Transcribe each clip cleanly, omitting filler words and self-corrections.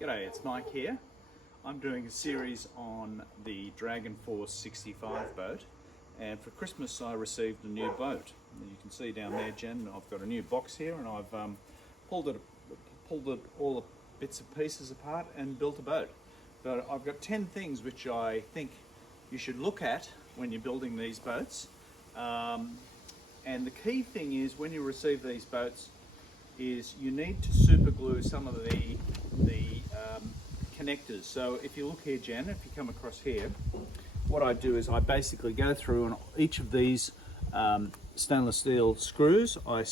G'day, it's Mike here. I'm doing a series on the Dragon Force 65 boat, and for Christmas I received a new boat. You can see down there, Jen, I've got a new box here, and I've pulled it all the bits and pieces apart and built a boat. But I've got 10 things which I think you should look at when you're building these boats. And the key thing is, when you receive these boats, is you need to super glue some of the connectors. So if you look here, Jen, if you come across here, what I do is I basically go through and each of these stainless steel screws, I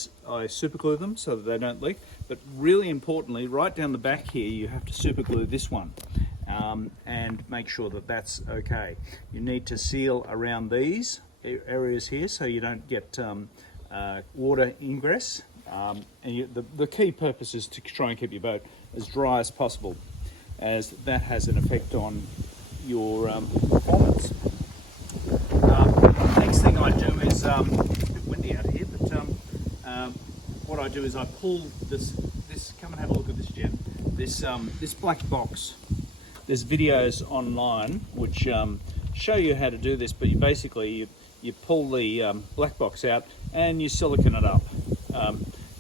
super glue them so that they don't leak. But really importantly, right down the back here, you have to super glue this one and make sure that that's okay. You need to seal around these areas here so you don't get water ingress. And the key purpose is to try and keep your boat as dry as possible, as that has an effect on your performance. Next thing I do is, it's a bit windy out here, but what I do is I pull this, come and have a look at this, Jen, this black box. There's videos online which show you how to do this, but you basically, you pull the black box out and you silicone it up.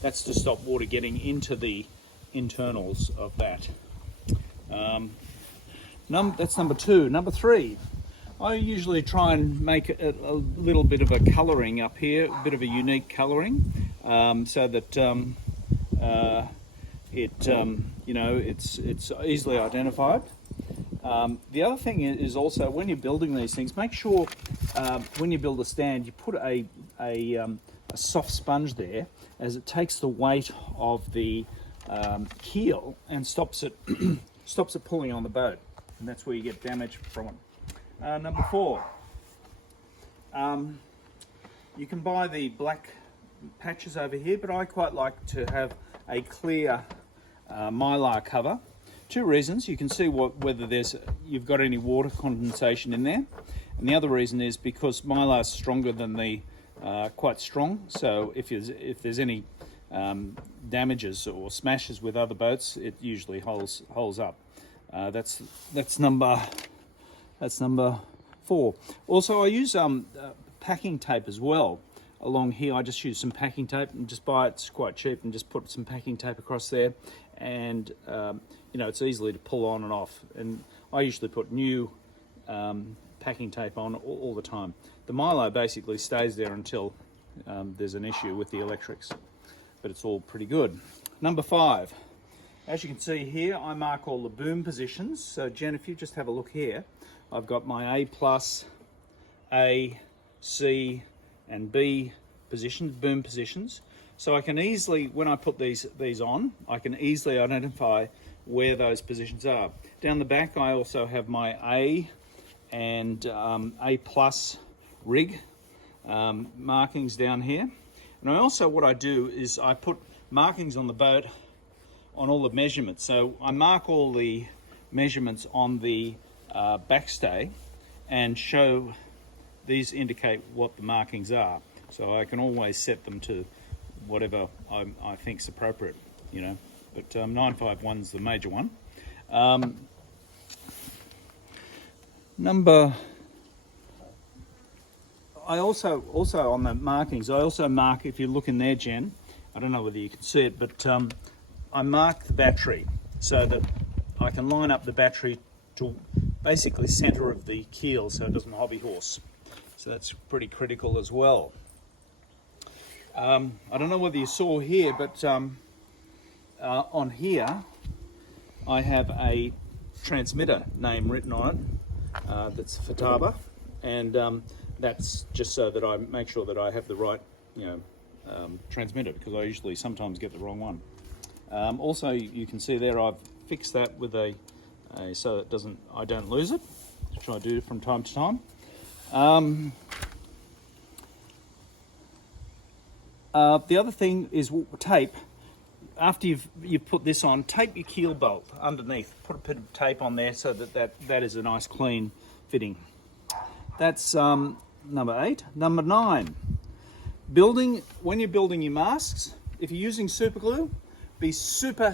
That's to stop water getting into the internals of that. That's number two. Number three, I usually try and make a little bit of a colouring up here, a bit of a unique colouring, so that it's easily identified. The other thing is also, when you're building these things, make sure when you build a stand, you put a soft sponge there, as it takes the weight of the keel and stops it pulling on the boat, and that's where you get damage from it. Number four, you can buy the black patches over here, but I quite like to have a clear mylar cover. Two reasons: you can see whether you've got any water condensation in there, and the other reason is because mylar is stronger than the quite strong, so if there's any damages or smashes with other boats, it usually holds up. That's number four. Also, I use packing tape as well along here. I just use some packing tape and just buy it. It's quite cheap, and just put some packing tape across there, and it's easily to pull on and off. And I usually put new packing tape on all the time. The mylar basically stays there until there's an issue with the electrics, but it's all pretty good. Number five, as you can see here, I mark all the boom positions. So Jen, if you just have a look here, I've got my A+, A, C, and B positions, boom positions. So I can easily, when I put these on, I can easily identify where those positions are. Down the back, I also have my A and A+ rig markings down here. And I also, what I do is I put markings on the boat on all the measurements. So I mark all the measurements on the backstay and show these indicate what the markings are. So I can always set them to whatever I think is appropriate, but 951 is the major one. I also on the markings, I also mark, if you look in there, Jen, I don't know whether you can see it, but I mark the battery so that I can line up the battery to basically center of the keel so it doesn't hobby horse. So that's pretty critical as well. I don't know whether you saw here, but on here I have a transmitter name written on it. That's Fataba, and that's just so that I make sure that I have the right, transmitter, because I usually sometimes get the wrong one. Also, you can see there I've fixed that with so that I don't lose it, which I do from time to time. The other thing is tape. After you've put this on, tape your keel bolt underneath. Put a bit of tape on there so that is a nice clean fitting. That's number 8. Number 9, when you're building your masks, if you're using super glue, be super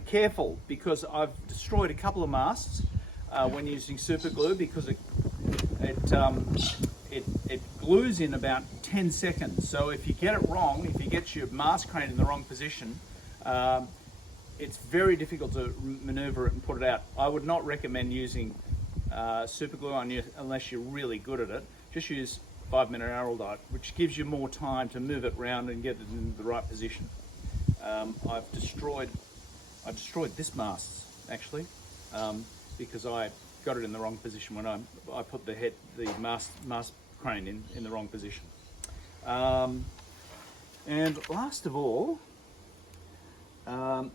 careful, because I've destroyed a couple of masts when using super glue, because it glues in about 10 seconds. So if you get it wrong, if you get your mast crane in the wrong position, it's very difficult to maneuver it and put it out. I would not recommend using super glue on you unless you're really good at it. Just use 5-minute araldite, which gives you more time to move it around and get it in the right position. I destroyed this mast actually, because I got it in the wrong position when I put the mast crane in the wrong position. And last of all, I've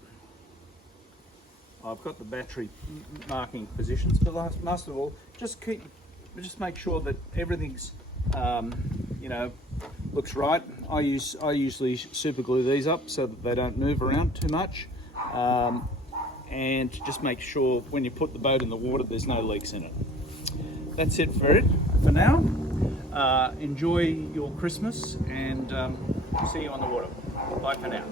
got the battery marking positions, but last of all, just make sure that everything's looks right. I usually super glue these up so that they don't move around too much, and just make sure when you put the boat in the water there's no leaks in it. That's it for now. Enjoy your Christmas, and see you on the water. Bye for now.